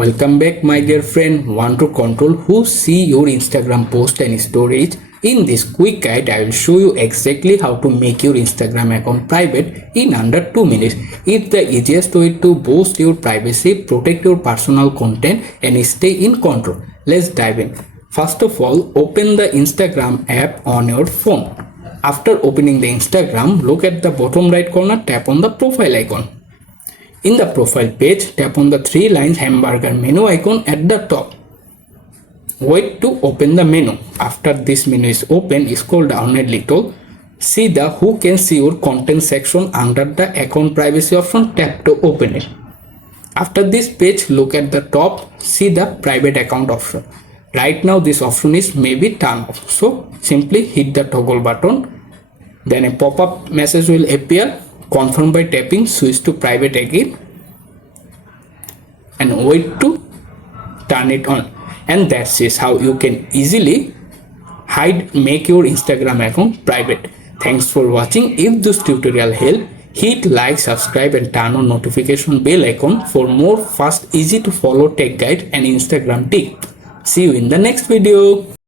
Welcome back my dear friend. Want to control who see your Instagram post and storage? In this quick guide I will show you exactly how to make your Instagram account private in under 2 minutes. It's the easiest way to boost your privacy, protect your personal content and stay in control. Let's dive in. First of all, open the Instagram app on your phone. After opening the Instagram, look at the bottom right corner, tap on the profile icon. In the profile page, tap on the 3 lines hamburger menu icon at the top. Wait to open the menu. After this menu is open, scroll down a little. See the who can see your content section under the account privacy option. Tap to open it. After this page, look at the top. See the private account option. Right now this option is maybe turned off. So simply hit the toggle button. Then a pop-up message will appear. Confirm by tapping switch to private again and wait to turn it on. And that's is how you can easily make your Instagram account private. Thanks for watching. If this tutorial helped, hit like, subscribe and turn on notification bell icon for more fast, easy to follow tech guide and Instagram tip. See you in the next video.